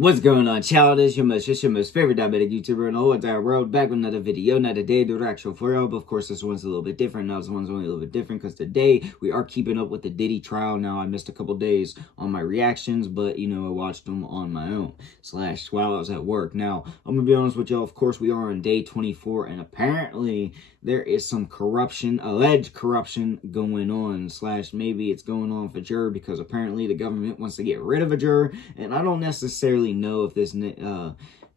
What's going on, child? It's your most favorite diabetic YouTuber in the whole entire world, back with another video. Not today, the actual for but of course this one's a little bit different. Now this one's only a little bit different because today we are keeping up with the Diddy trial. Now I missed a couple days on my reactions, but you know, I watched them on my own / while I was at work. Now I'm gonna be honest with y'all. Of course, we are on day 24, and apparently there is some corruption, alleged corruption going on / maybe it's going on for Juror, because apparently the government wants to get rid of a juror, and I don't necessarily know if this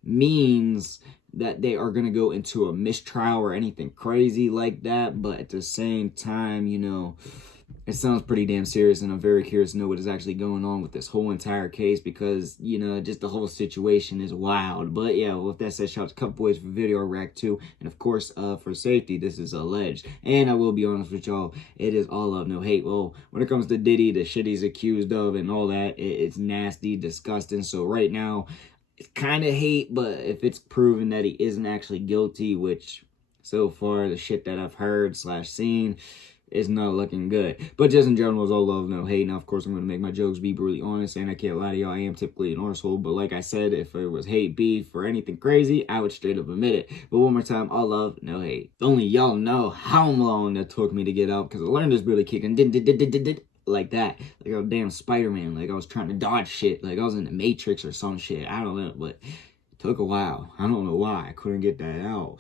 means that they are going to go into a mistrial or anything crazy like that, but at the same time, you know, it sounds pretty damn serious, and I'm very curious to know what is actually going on with this whole entire case, because, you know, just the whole situation is wild. But yeah, well, with that said, shout out to Couple Boys for video react to, and of course, for safety, this is alleged. And I will be honest with y'all, it is all love, no hate. Well, when it comes to Diddy, the shit he's accused of and all that, it's nasty, disgusting. So right now, it's kind of hate, but if it's proven that he isn't actually guilty, which so far the shit that I've heard / seen, it's not looking good. But just in general, it's all love, no hate. Now, of course, I'm going to make my jokes be brutally honest, and I can't lie to y'all, I am typically an arsehole. But like I said, if it was hate, beef, or anything crazy, I would straight up admit it. But one more time, all love, no hate. Only y'all know how long it took me to get up, because I learned this really kicking like that, like a damn Spider-Man, like I was trying to dodge shit, like I was in the Matrix or some shit. I don't know, but it took a while. I don't know why I couldn't get that out.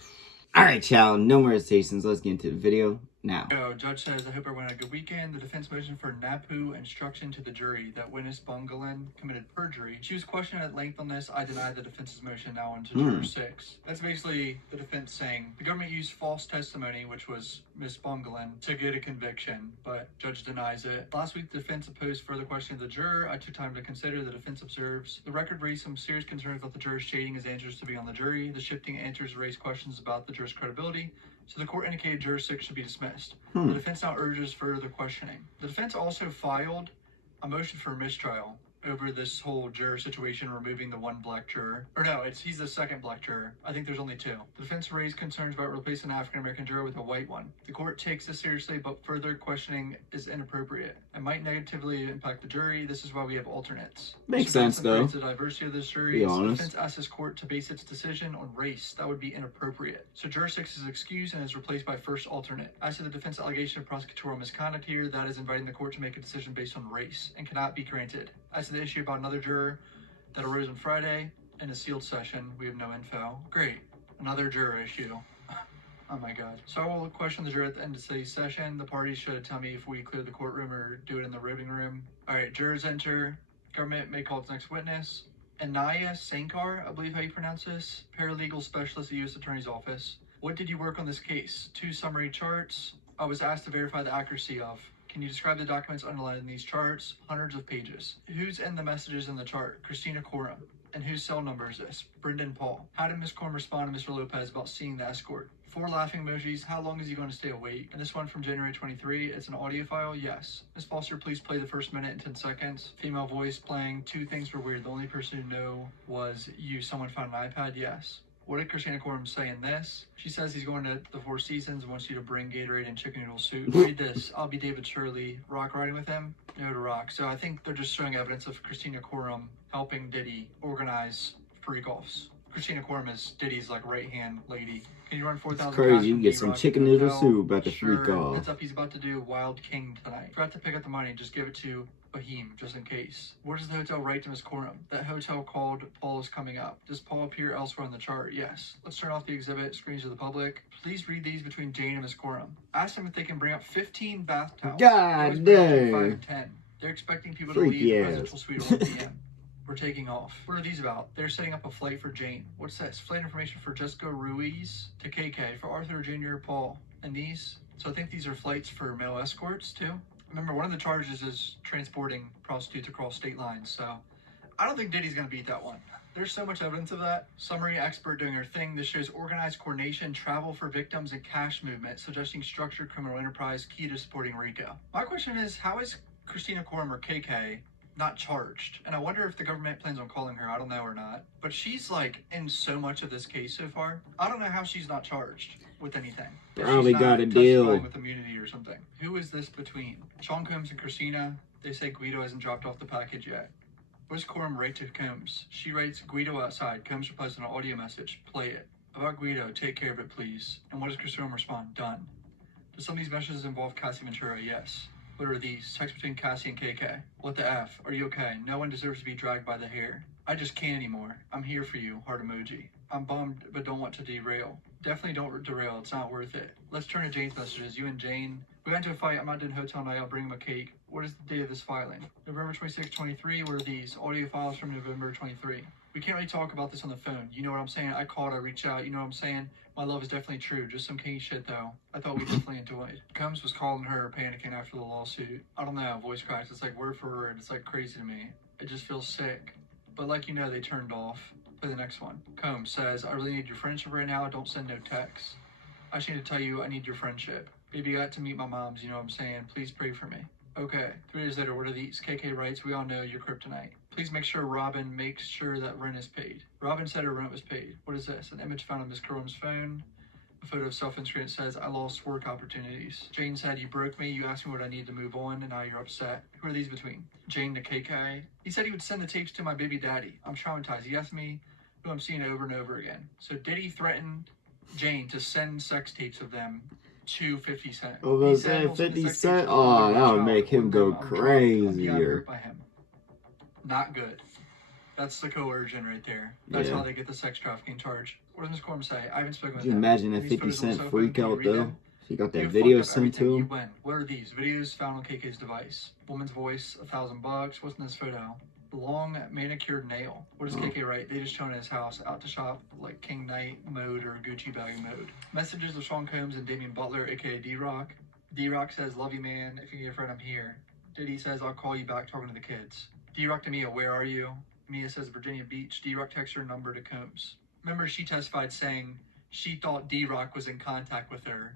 All right, child, no more hesitations. Let's get into the video now. Judge says, I hope everyone had a good weekend. The defense motion for NAPU instruction to the jury that witness Bungalan committed perjury. She was questioned at length on this. I deny the defense's motion. Now on to Juror 6. That's basically the defense saying the government used false testimony, which was Miss Bungalan, to get a conviction, but judge denies it. Last week, the defense opposed further questioning of the juror. I took time to consider. The defense observes the record raised some serious concerns about the juror shading his answers to be on the jury. The shifting answers raised questions about the juror's credibility. So the court indicated Juror 6 should be dismissed. The defense now urges further questioning. The defense also filed a motion for mistrial over this whole juror situation, removing the one black juror. Or no, he's the second black juror. I think there's only two. The defense raised concerns about replacing an African-American juror with a white one. The court takes this seriously, but further questioning is inappropriate and might negatively impact the jury. This is why we have alternates. Makes sense, though. The diversity of this jury. The defense asks this court to base its decision on race. That would be inappropriate. So Juror 6 is excused and is replaced by first alternate. As to the defense allegation of prosecutorial misconduct here, that is inviting the court to make a decision based on race and cannot be granted. As to the issue about another juror that arose on Friday in a sealed session, we have no info. Great. Another juror issue. Oh my god. So I will question the juror at the end of today's session. The parties should tell me if we clear the courtroom or do it in the living room. Alright, jurors enter. Government may call its next witness. Anaya Sankar, I believe how you pronounce this. Paralegal specialist at U.S. Attorney's Office. What did you work on this case? 2 summary charts. I was asked to verify the accuracy of. Can you describe the documents underlined in these charts? Hundreds of pages. Who's in the messages in the chart? Christina Coram. And whose cell number is this? Brendan Paul. How did Ms. Coram respond to Mr. Lopez about seeing the escort? 4 laughing emojis. How long is he going to stay awake? And this one from January 23. It's an audio file? Yes. Ms. Foster, please play the first minute and 10 seconds. Female voice playing. 2 things were weird. The only person who knew was you. Someone found an iPad? Yes. What did Christina Coram say in this? She says he's going to the Four Seasons and wants you to bring Gatorade and chicken noodle soup. Read this. I'll be David Shirley. Rock riding with him? No to rock. So I think they're just showing evidence of Christina Coram helping Diddy organize freak-offs. Christina Coram is Diddy's like right-hand lady. Can you run 4,000? Crazy, you get some chicken noodle soup about the freak off. Heads up, he's about to do Wild King tonight. Forgot to pick up the money. Just give it to Bahim, just in case. Where does the hotel write to Miss Coram? That hotel called Paul is coming up. Does Paul appear elsewhere on the chart? Yes. Let's turn off the exhibit screens to the public. Please read these between Jane and Miss Coram. Ask them if they can bring up 15 bath towels. God dang. 5 and 10. They're expecting people to leave the presidential suite at 1 p.m. We're taking off. What are these about? They're setting up a flight for Jane. What's this? Flight information for Jessica Ruiz to KK, for Arthur Jr., Paul. And these? So I think these are flights for male escorts, too. Remember, one of the charges is transporting prostitutes across state lines, so I don't think Diddy's going to beat that one. There's so much evidence of that. Summary expert doing her thing. This shows organized coordination, travel for victims, and cash movement, suggesting structured criminal enterprise key to supporting RICO. My question is, how is Christina Coram or KK not charged? And I wonder if the government plans on calling her. I don't know or not. But she's like in so much of this case so far. I don't know how she's not charged with anything. Probably got a deal with immunity or something. Who is this between? Sean Combs and Christina. They say Guido hasn't dropped off the package yet. What does Corum write to Combs? She writes, Guido outside. Combs replies with an audio message. Play it. About Guido, take care of it, please. And what does Corum respond? Done. Do some of these messages involve Cassie Ventura? Yes. What are these? Text between Cassie and KK. What the F? Are you okay? No one deserves to be dragged by the hair. I just can't anymore. I'm here for you. Heart emoji. I'm bummed, but don't want to derail. Definitely don't derail. It's not worth it. Let's turn to Jane's messages. You and Jane. We got into a fight. I'm not doing hotel night. I'll bring him a cake. What is the date of this filing? November 26, 23. What are these? Audio files from November 23. We can't really talk about this on the phone. You know what I'm saying? I called. I reached out. You know what I'm saying? My love is definitely true. Just some kinky shit, though. I thought we definitely enjoyed. Combs was calling her, panicking after the lawsuit. I don't know. Voice cracks. It's like word for word. It's like crazy to me. It just feels sick. But like you know, they turned off. Play the next one. Combs says, I really need your friendship right now. Don't send no texts. I just need to tell you I need your friendship. Baby got to meet my moms, you know what I'm saying? Please pray for me. Okay. 3 days later, what are these? KK writes, we all know you're kryptonite. Please make sure Robin makes sure that rent is paid. Robin said her rent was paid. What is this? An image found on Miss Curum's phone. A photo of self-Instagram says, I lost work opportunities. Jane said, you broke me. You asked me what I need to move on, and now you're upset. Who are these between? Jane to KK. He said he would send the tapes to my baby daddy. I'm traumatized. He asked me who I'm seeing over and over again. So Diddy threatened Jane to send sex tapes of them to 50 Cent. I was gonna say 50 Cent? Oh, that would make him go crazier. By him. Not good. That's the coercion right there. That's how they get the sex trafficking charge. What does Ms. Corum say? I haven't spoken with him. Could you imagine that 50 Cent freak out though? If he got that video sent to him. What are these? Videos found on KK's device. Woman's voice, $1,000. What's in this photo? Long manicured nail. What does KK write? They just chilling in his house, out to shop like King Knight mode or Gucci bag mode. Messages of Sean Combs and Damian Butler, aka D-Rock. D-Rock says, love you, man. If you need a friend, I'm here. Diddy says, I'll call you back talking to the kids. D-Rock to Mia, where are you? Mia says, Virginia Beach. D-Rock texts her number to Combs. Remember, she testified saying she thought D-Rock was in contact with her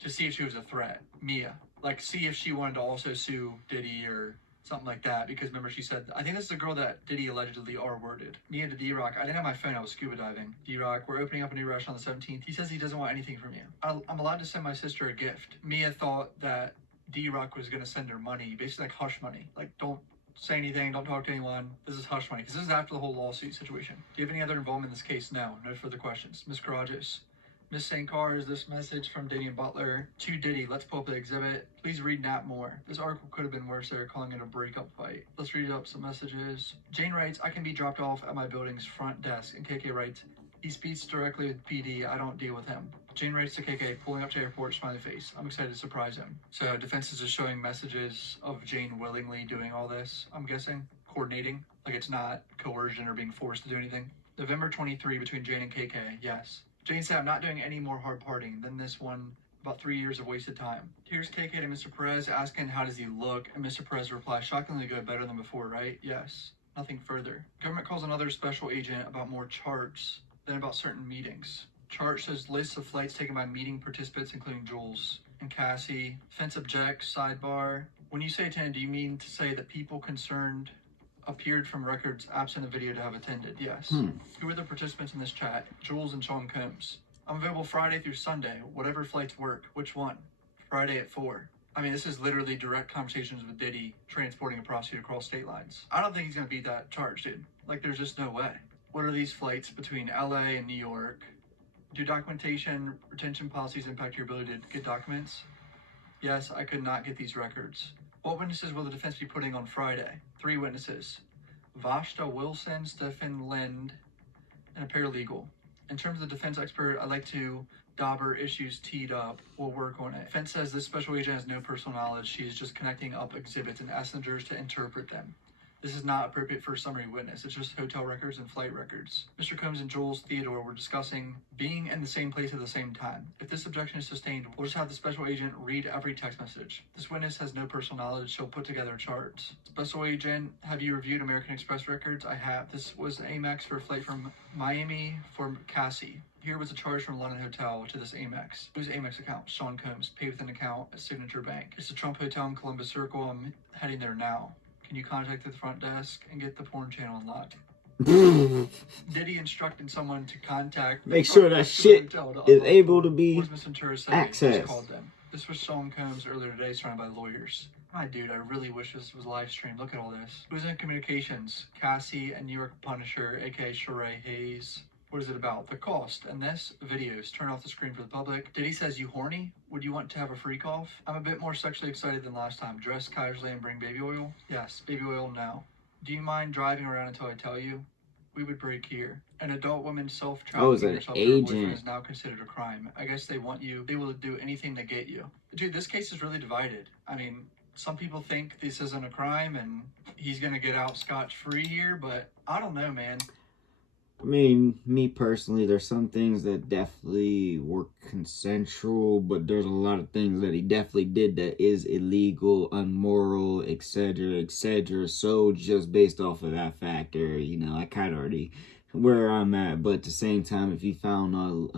to see if she was a threat. Mia. Like, see if she wanted to also sue Diddy or something like that, because remember she said, I think this is the girl that Diddy allegedly R-worded. Mia to D-Rock, I didn't have my phone, I was scuba diving. D-Rock, we're opening up a new restaurant on the 17th. He says he doesn't want anything from you. I'm allowed to send my sister a gift. Mia thought that D-Rock was going to send her money, basically like hush money. Like, don't say anything, don't talk to anyone. This is hush money, because this is after the whole lawsuit situation. Do you have any other involvement in this case? No. No further questions. Miss Garages. Miss Enquires, this message from Diddy and Butler to Diddy. Let's pull up the exhibit. Please read Nat more. This article could have been worse. They're calling it a breakup fight. Let's read up some messages. Jane writes, I can be dropped off at my building's front desk. And KK writes, he speaks directly with PD. I don't deal with him. Jane writes to KK, pulling up to airport, smiley face. I'm excited to surprise him. So defense is just showing messages of Jane willingly doing all this, I'm guessing. Coordinating. Like it's not coercion or being forced to do anything. November 23 between Jane and KK. Yes. Jane said, I'm not doing any more hard partying than this one, about 3 years of wasted time. Here's KK to Mr. Perez asking, how does he look? And Mr. Perez replies, shockingly good, better than before, right? Yes. Nothing further. Government calls another special agent about more charts than about certain meetings. Chart shows lists of flights taken by meeting participants, including Jules and Cassie. Defense objects, sidebar. When you say attended, do you mean to say that people concerned appeared from records absent a video to have attended? Yes. Who are the participants in this chat? Jules and Sean Combs. I'm available Friday through Sunday, whatever flights work. Which one? Friday at 4. I mean, this is literally direct conversations with Diddy transporting a prostitute across state lines. I don't think he's gonna beat that charge, dude. Like, there's just no way. What are these flights between LA and New York? Do documentation retention policies impact your ability to get documents? Yes, I could not get these records. What witnesses will the defense be putting on Friday? 3 witnesses. Vashta Wilson, Stephen Lind, and a paralegal. In terms of the defense expert, I'd like to Dauber issues teed up. We'll work on it. Defense says this special agent has no personal knowledge. She is just connecting up exhibits and asking jurors to interpret them. This is not appropriate for a summary witness. It's just hotel records and flight records. Mr. Combs and Jules Theodore were discussing being in the same place at the same time. If this objection is sustained, we'll just have the special agent read every text message. This witness has no personal knowledge. She'll put together charts. Special agent, have you reviewed American Express records? I have. This was Amex for a flight from Miami for Cassie. Here was a charge from London Hotel to this Amex. Whose Amex account? Sean Combs. Paid with an account at Signature Bank. It's the Trump Hotel in Columbus Circle. I'm heading there now. Can you contact the front desk and get the porn channel unlocked? Diddy instructed someone to contact. Make sure that shit is able to be accessed. This was Sean Combs earlier today, surrounded by lawyers. My dude, I really wish this was live streamed. Look at all this. Who's in communications? Cassie and New York Punisher, aka Sheree Hayes. What is it about? The cost. And this, videos. Turn off the screen for the public. Diddy says, you horny? Would you want to have a freak off? I'm a bit more sexually excited than last time. Dress casually and bring baby oil? Yes, baby oil now. Do you mind driving around until I tell you? We would break here. An adult woman self-trafficking herself to her boyfriend is now considered a crime. I guess they want you. They will do anything to get you. Dude, this case is really divided. I mean, some people think this isn't a crime and he's gonna get out scotch-free here, but I don't know, man. I mean, me personally, there's some things that definitely were consensual, but there's a lot of things that he definitely did that is illegal, unmoral, etc., etc. So just based off of that factor, you know, I kind of already where I'm at. But at the same time, if he found,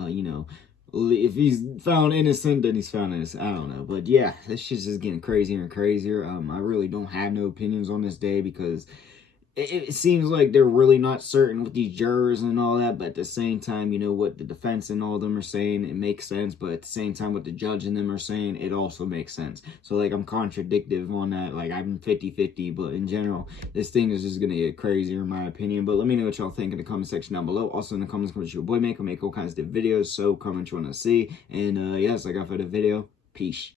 you know, if he's found innocent, then he's found innocent. I don't know. But yeah, this shit's just getting crazier and crazier. I really don't have no opinions on this day because it seems like they're really not certain with these jurors and all that, but at the same time, you know, what the defense and all of them are saying, it makes sense, but at the same time, what the judge and them are saying, it also makes sense. So, like, I'm contradictive on that. Like, I'm 50-50, but in general, this thing is just going to get crazier, in my opinion. But let me know what y'all think in the comment section down below. Also, in the comments, comment your boy make all kinds of videos, so comment what you want to see. And, yes, I got for the video. Peace.